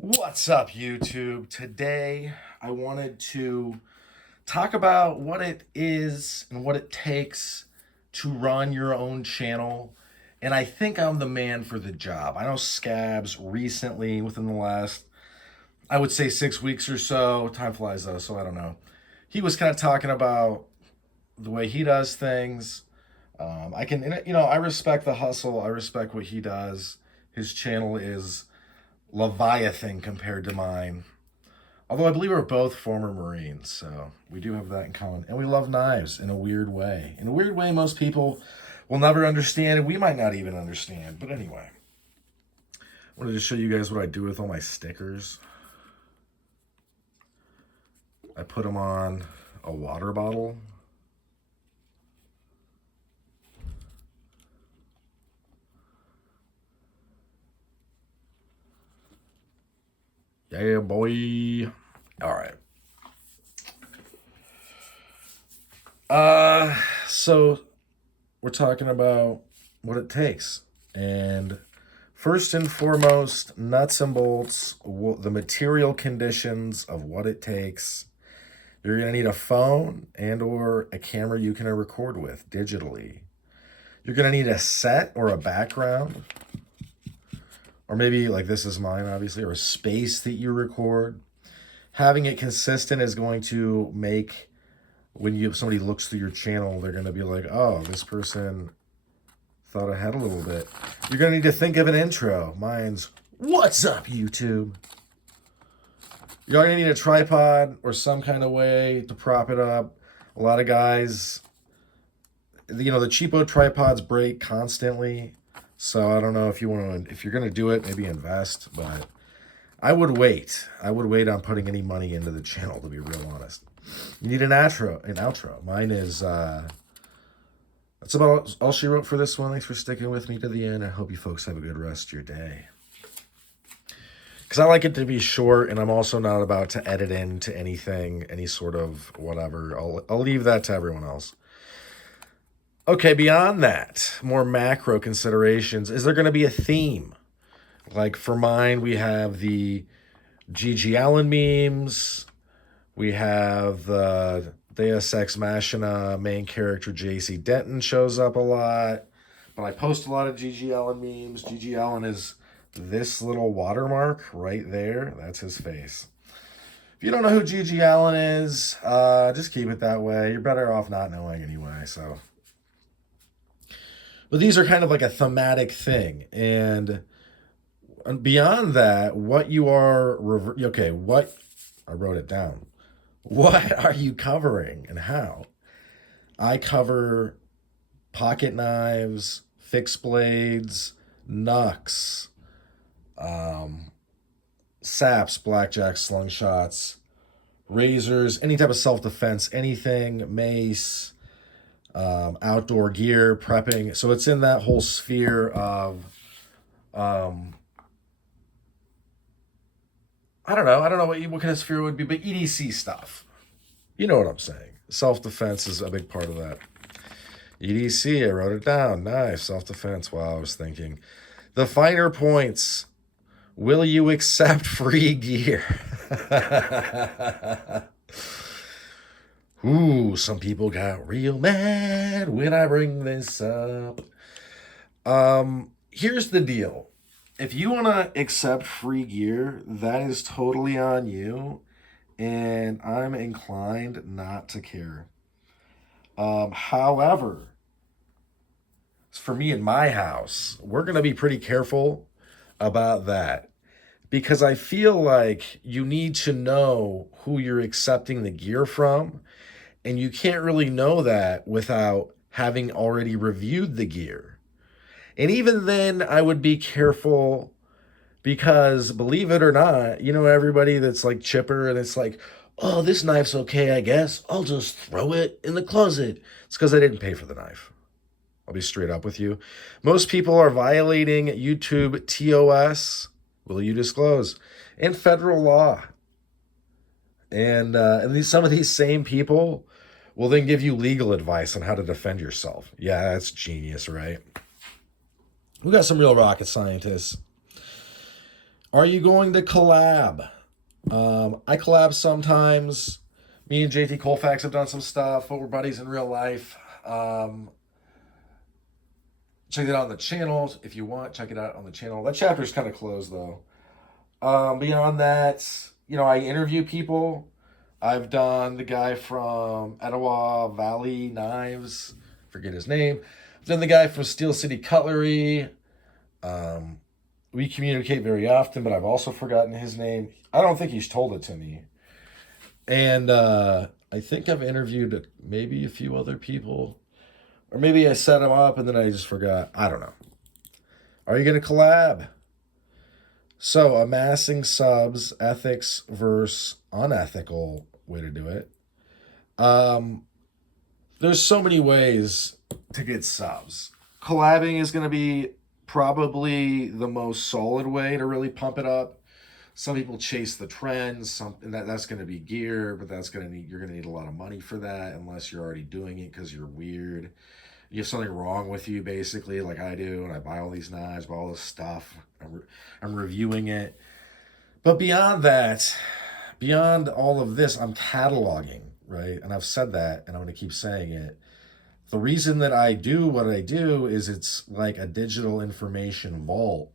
What's up, YouTube? Today, I wanted to talk about what it is and what it takes to run your own channel. And I think I'm the man for the job. I know Scabs recently, within the last, I would say 6 weeks or so, time flies though, so I don't know. He was kind of talking about the way he does things. I respect the hustle. I respect what he does. His channel is Leviathan compared to mine. Although I believe we're both former Marines, so we do have that in common. And we love knives in a weird way. In a weird way, most people will never understand, and we might not even understand. But anyway, I wanted to show you guys what I do with all my stickers. I put them on a water bottle. Yeah, boy. All right. So we're talking about what it takes. And first and foremost, nuts and bolts, the material conditions of what it takes. You're going to need a phone and or a camera you can record with digitally. You're going to need a set or a background. Or maybe like this is mine, obviously, or a space that you record. Having it consistent is going to make, when somebody looks through your channel, they're going to be like, oh, this person thought ahead a little bit. You're going to need to think of an intro. Mine's, what's up, YouTube? You're going to need a tripod or some kind of way to prop it up. A lot of guys, the cheapo tripods break constantly. So I don't know if you're going to do it, maybe invest, but I would wait. I would wait on putting any money into the channel, to be real honest. You need an outro. Mine is, that's about all she wrote for this one. Thanks for sticking with me to the end. I hope you folks have a good rest of your day. Because I like it to be short, and I'm also not about to edit into anything, any sort of whatever. I'll leave that to everyone else. Okay, beyond that, more macro considerations. Is there going to be a theme? Like for mine, we have the G.G. Allen memes. We have the Deus Ex Machina main character J.C. Denton shows up a lot. But I post a lot of G.G. Allen memes. G.G. Allen is this little watermark right there. That's his face. If you don't know who G.G. Allen is, just keep it that way. You're better off not knowing anyway, so. But these are kind of like a thematic thing. And beyond that, what you are, I wrote it down. What are you covering and how? I cover pocket knives, fixed blades, knucks, saps, blackjacks, slingshots, razors, any type of self-defense, anything, mace, outdoor gear, prepping. So it's in that whole sphere of, I don't know what kind of sphere it would be, but EDC stuff. You know what I'm saying. Self-defense is a big part of that. EDC, I wrote it down. Nice. Self-defense. Wow, I was thinking. The finer points. Will you accept free gear? Ooh, some people got real mad when I bring this up. Here's the deal. If you want to accept free gear, that is totally on you, and I'm inclined not to care. However, for me in my house, we're going to be pretty careful about that because I feel like you need to know who you're accepting the gear from, and you can't really know that without having already reviewed the gear. And even then, I would be careful because, believe it or not, everybody that's like chipper and it's like, oh, this knife's okay, I guess. I'll just throw it in the closet. It's because I didn't pay for the knife. I'll be straight up with you. Most people are violating YouTube TOS, will you disclose, and federal law. And some of these same people will then give you legal advice on how to defend yourself. Yeah, that's genius, right? We got some real rocket scientists. Are you going to collab? I collab sometimes. Me and JT Colfax have done some stuff, but we're buddies in real life. Check it out on the channel if you want. Check it out on the channel. That chapter's kind of closed though. Beyond that, I interview people. I've done the guy from Etowah Valley Knives, forget his name. I've done the guy from Steel City Cutlery. Um, we communicate very often, but I've also forgotten his name. I don't think he's told it to me. And I think I've interviewed maybe a few other people. Or maybe I set them up and then I just forgot. I don't know. Are you going to collab? So, amassing subs, ethics versus unethical way to do it. Um, there's so many ways to get subs. Collabing is going to be probably the most solid way to really pump it up. Some people chase the trends. That's going to be gear, but you're going to need a lot of money for that unless you're already doing it because you're weird. You have something wrong with you, basically, like I do, and I buy all these knives, buy all this stuff. I'm reviewing it. But beyond that, beyond all of this, I'm cataloging, right? And I've said that, and I'm going to keep saying it. The reason that I do what I do is it's like a digital information vault.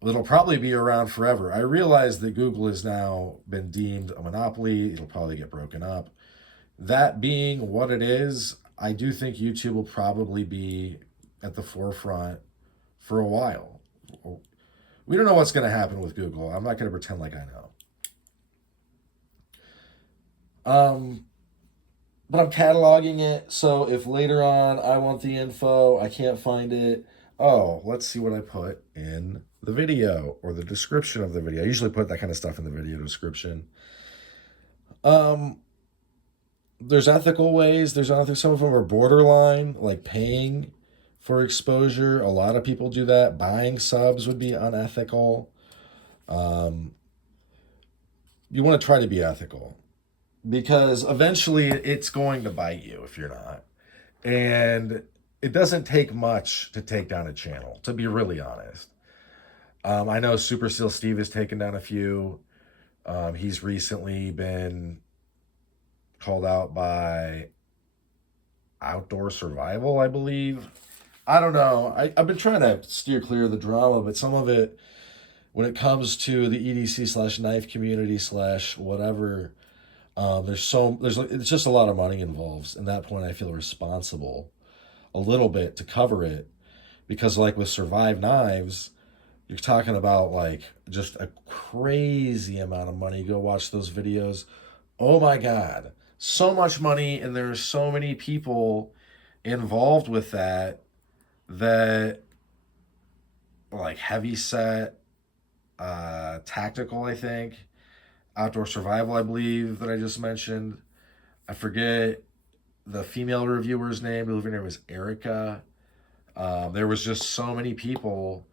It'll probably be around forever. I realize that Google has now been deemed a monopoly. It'll probably get broken up. That being what it is, I do think YouTube will probably be at the forefront for a while. We don't know what's going to happen with Google. I'm not going to pretend like I know. But I'm cataloging it, so if later on I want the info, I can't find it, oh, let's see what I put in the video or the description of the video. I usually put that kind of stuff in the video description. There's ethical ways. There's unethical. Some of them are borderline, like paying for exposure. A lot of people do that. Buying subs would be unethical. You want to try to be ethical because eventually it's going to bite you if you're not. And it doesn't take much to take down a channel, to be really honest. I know Super Steel Steve has taken down a few. He's recently been called out by Outdoor Survival, I believe. I don't know. I've been trying to steer clear of the drama, but some of it, when it comes to the EDC/knife community / whatever, it's just a lot of money involved. And at that point, I feel responsible a little bit to cover it because, like with Survive Knives, you're talking about like just a crazy amount of money. Go watch those videos. Oh my God, so much money, and there's so many people involved with that like heavy set, tactical, I think, outdoor survival, I believe that I just mentioned. I forget the female reviewer's name. I believe her name was Erica. There was just so many people,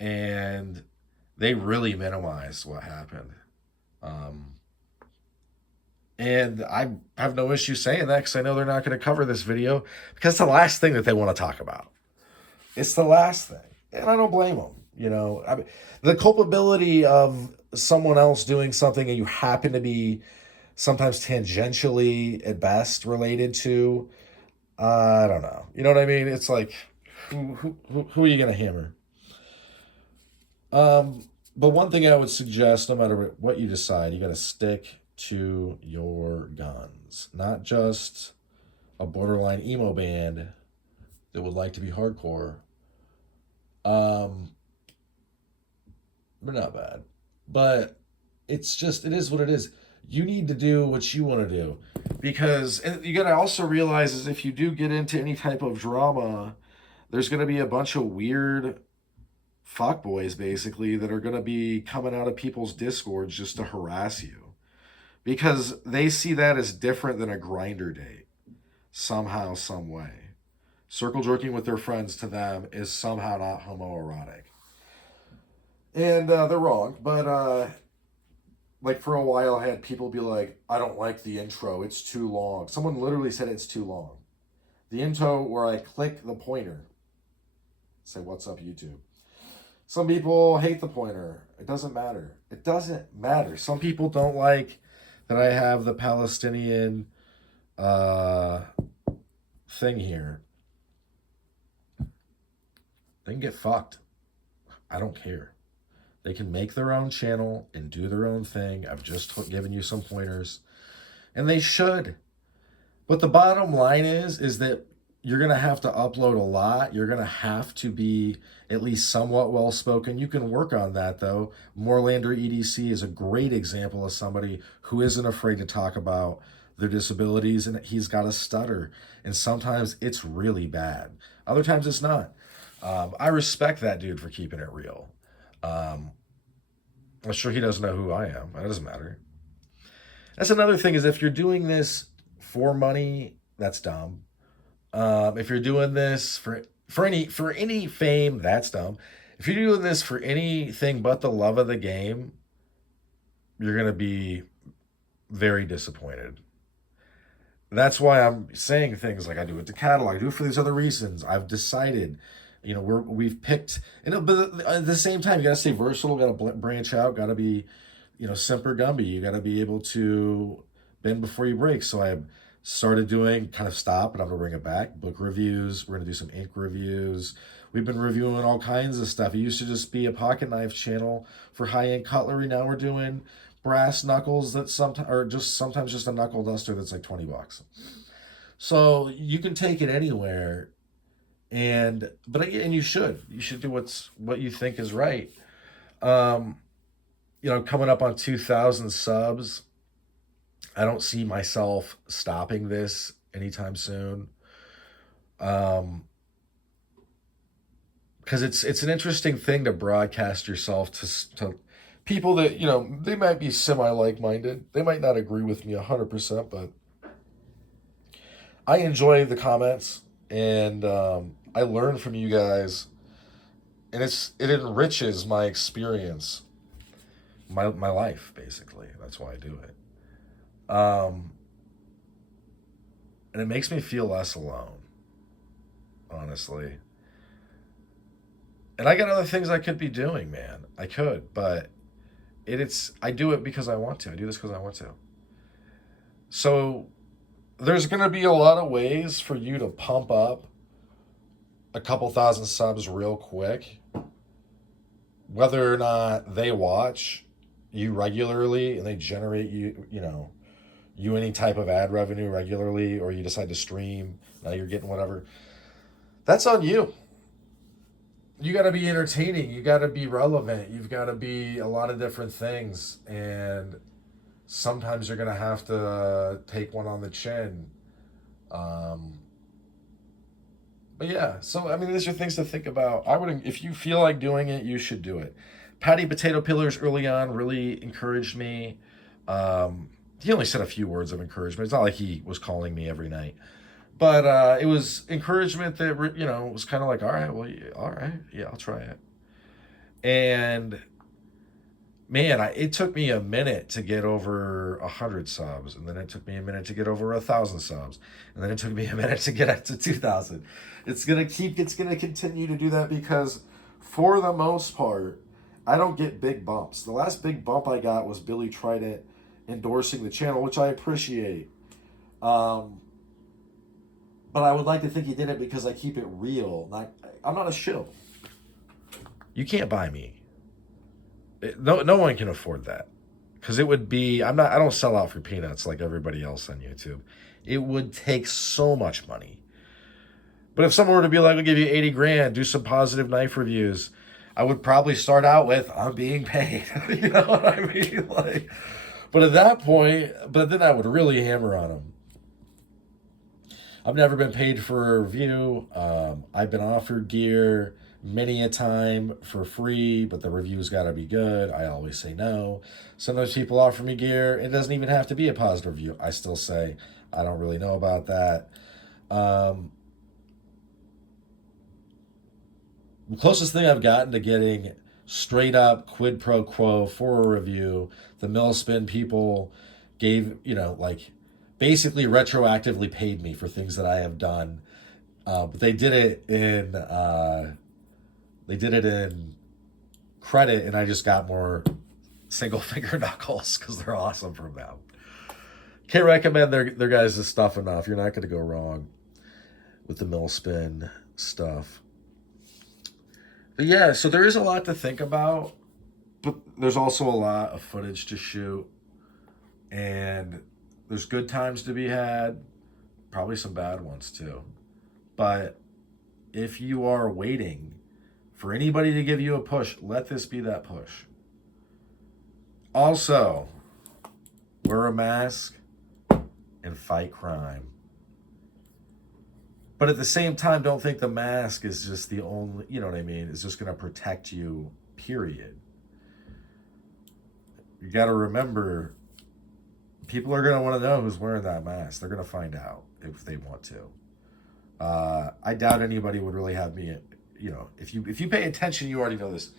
and they really minimized what happened. And I have no issue saying that because I know they're not going to cover this video because it's the last thing that they want to talk about. It's the last thing. And I don't blame them. The culpability of someone else doing something and you happen to be sometimes tangentially at best related to, I don't know. You know what I mean? It's like, who are you going to hammer? But one thing I would suggest, no matter what you decide, you got to stick to your guns. Not just a borderline emo band that would like to be hardcore. They're not bad. But it is what it is. You need to do what you want to do. Because and you got to also realize is if you do get into any type of drama, there's going to be a bunch of weird fuckboys, basically, that are going to be coming out of people's discords just to harass you. Because they see that as different than a grinder date. Somehow, some way. Circle jerking with their friends to them is somehow not homoerotic. And they're wrong, but like for a while I had people be like, I don't like the intro, it's too long. Someone literally said it's too long. The intro where I click the pointer, say, what's up, YouTube? Some people hate the pointer. It doesn't matter. It doesn't matter. Some people don't like that I have the Palestinian uh, thing here. They can get fucked. I don't care. They can make their own channel and do their own thing. I've just given you some pointers. And they should. But the bottom line is that you're going to have to upload a lot. You're going to have to be at least somewhat well-spoken. You can work on that, though. Moorlander EDC is a great example of somebody who isn't afraid to talk about their disabilities, and he's got a stutter. And sometimes it's really bad. Other times it's not. I respect that dude for keeping it real. I'm sure he doesn't know who I am. That doesn't matter. That's another thing, is if you're doing this for money, that's dumb. If you're doing this for any fame, that's dumb. If you're doing this for anything but the love of the game, you're gonna be very disappointed. That's why I'm saying things like I do it to catalog. I do it for these other reasons. I've decided, we've picked, but at the same time, you gotta stay versatile. Got to branch out. Got to be, Semper Gumby. You got to be able to bend before you break. So I started doing, kind of stop, but I'm gonna bring it back. Book reviews. We're gonna do some ink reviews. We've been reviewing all kinds of stuff. It used to just be a pocket knife channel for high-end cutlery. Now we're doing brass knuckles that sometimes just a knuckle duster that's like $20. So you can take it anywhere, and you should do what you think is right. Coming up on 2,000 subs, I don't see myself stopping this anytime soon. Because it's an interesting thing to broadcast yourself to people that, they might be semi like-minded. They might not agree with me 100%, but I enjoy the comments, and I learn from you guys, and it enriches my experience, my life, basically. That's why I do it. And it makes me feel less alone, honestly. And I got other things I could be doing, man. I could, but I do it because I want to. I do this because I want to. So there's going to be a lot of ways for you to pump up a couple thousand subs real quick. Whether or not they watch you regularly and they generate you any type of ad revenue regularly, or you decide to stream, now you're getting whatever. That's on you. You got to be entertaining. You got to be relevant. You've got to be a lot of different things. And sometimes you're going to have to take one on the chin. But yeah, so these are things to think about. If you feel like doing it, you should do it. Patty Potato Pillars early on really encouraged me. He only said a few words of encouragement. It's not like he was calling me every night. But it was encouragement that, was kind of like, all right, well, all right, yeah, I'll try it. And man, it took me a minute to get over 100 subs, and then it took me a minute to get over 1,000 subs, and then it took me a minute to get up to 2,000. It's gonna continue to do that, because for the most part, I don't get big bumps. The last big bump I got was Billy Trident endorsing the channel, which I appreciate. But I would like to think he did it because I keep it real. I'm not a shill. You can't buy me. No one can afford that, because it would be. I don't sell out for peanuts like everybody else on YouTube. It would take so much money. But if someone were to be like, "I'll give you 80 grand, do some positive knife reviews," I would probably start out with, "I'm being paid." You know what I mean? But at that point, then I would really hammer on them. I've never been paid for a review. I've been offered gear many a time for free, but the review's got to be good. I always say no. Sometimes people offer me gear. It doesn't even have to be a positive review. I still say, I don't really know about that. The closest thing I've gotten to getting straight up quid pro quo for a review, the Millspin people gave, basically retroactively paid me for things that I have done. But they did it in credit, and I just got more single finger knuckles because they're awesome from them. Can't recommend their guys' stuff enough. You're not going to go wrong with the mill spin stuff. But yeah, so there is a lot to think about, but there's also a lot of footage to shoot, and there's good times to be had, probably some bad ones too. But if you are waiting for anybody to give you a push, let this be that push. Also, wear a mask and fight crime. But at the same time, don't think the mask is just the only, you know what I mean? It's just going to protect you, period. You got to remember, people are going to want to know who's wearing that mask. They're going to find out if they want to. I doubt anybody would really have me, you know, if you pay attention, you already know this.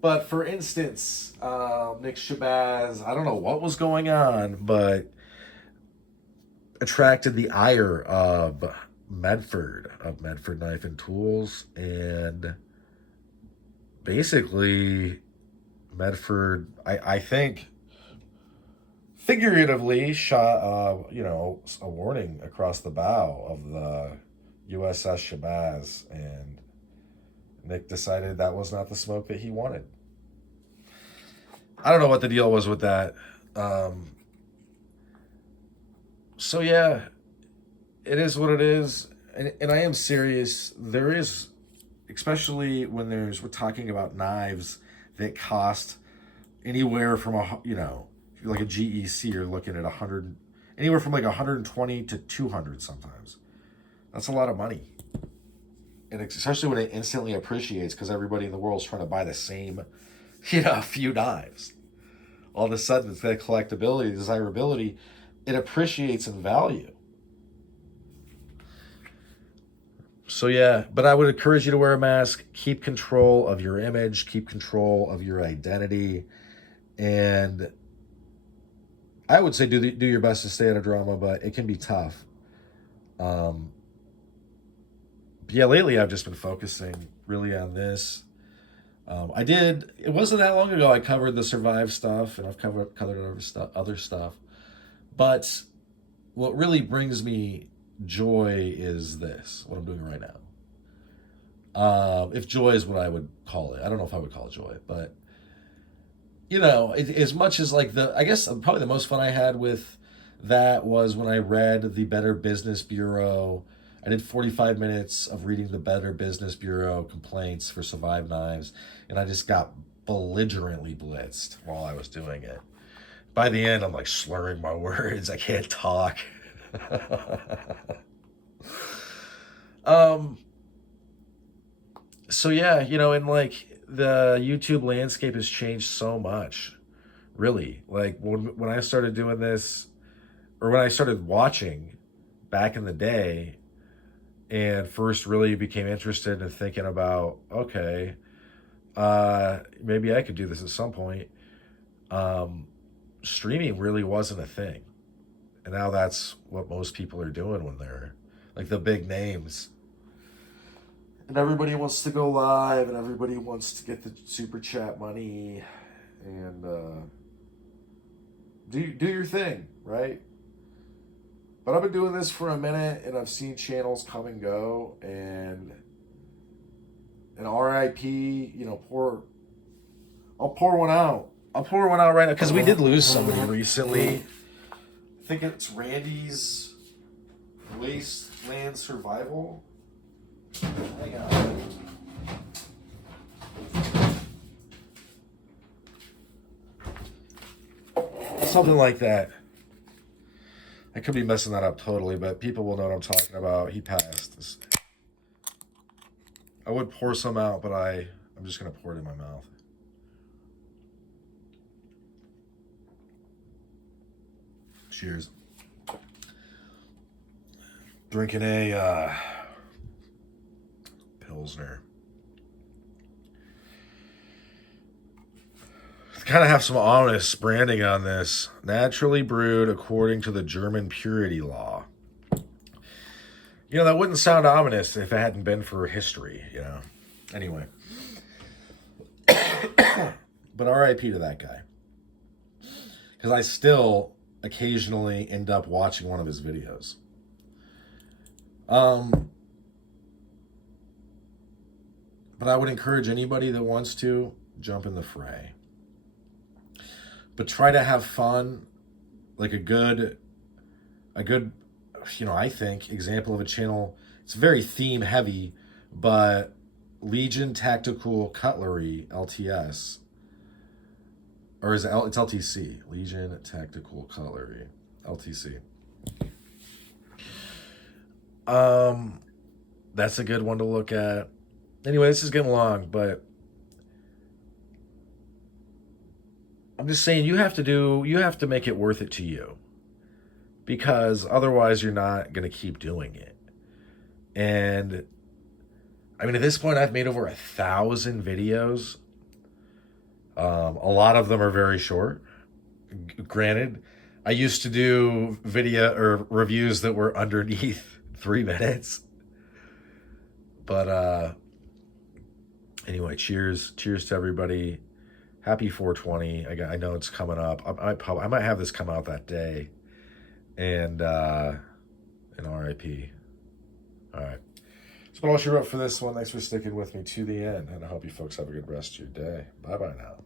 But for instance, Nick Shabazz, I don't know what was going on, but attracted the ire of Medford Knife and Tools, and basically Medford, I think, figuratively shot a warning across the bow of the USS Shabazz, and Nick decided that was not the smoke that he wanted. I don't know what the deal was with that. So yeah, it is what it is, and I am serious. There is, especially when we're talking about knives that cost anywhere from if you're like a GEC, you're looking at anywhere from like 120 to 200 sometimes. That's a lot of money, and especially when it instantly appreciates because everybody in the world is trying to buy the same, few knives. All of a sudden, it's that collectability, desirability. It appreciates in value. So yeah, but I would encourage you to wear a mask, keep control of your image, keep control of your identity, and I would say do your best to stay out of drama, but it can be tough. Yeah, lately I've just been focusing really on this. It wasn't that long ago I covered the Survive stuff, and I've covered other stuff. But what really brings me joy is this, what I'm doing right now. If joy is what I would call it. I don't know if I would call it joy, but as much as I guess probably the most fun I had with that was when I read the Better Business Bureau. I did 45 minutes of reading the Better Business Bureau complaints for Survive knives, and I just got belligerently blitzed while I was doing it. By the end, I'm like slurring my words. I can't talk. So yeah, and like the YouTube landscape has changed so much, really. Like when I started doing this, or when I started watching back in the day, and first really became interested in thinking about, okay, maybe I could do this at some point. Streaming really wasn't a thing. And now that's what most people are doing when they're like the big names. And everybody wants to go live, and everybody wants to get the super chat money, and do your thing, right? But I've been doing this for a minute, and I've seen channels come and go, and RIP, I'll pour one out. I'll pour one out right now, because we did lose somebody recently. I think it's Randy's Wasteland Survival. Hang on. Something like that. I could be messing that up totally, but people will know what I'm talking about. He passed. I would pour some out, but I'm just going to pour it in my mouth. Cheers. Drinking a Pilsner. Kind of have some honest branding on this. Naturally brewed according to the German purity law. That wouldn't sound ominous if it hadn't been for history, Anyway. But RIP to that guy. Because I still occasionally end up watching one of his videos. But I would encourage anybody that wants to jump in the fray. But try to have fun. Like a good, I think, example of a channel. It's very theme heavy, but Legion Tactical Cutlery, LTS. Or is it it's LTC. Legion Tactical Cutlery, LTC. That's a good one to look at. Anyway, this is getting long, but I'm just saying you have to make it worth it to you. Because otherwise you're not going to keep doing it. And I mean, at this point I've made over 1,000 videos. A lot of them are very short. Granted, I used to do video or reviews that were underneath 3 minutes. But anyway, cheers to everybody. Happy 420. I know it's coming up. I might have this come out that day. And RIP. All right. That's what all she wrote for this one. Thanks for sticking with me to the end. And I hope you folks have a good rest of your day. Bye-bye now.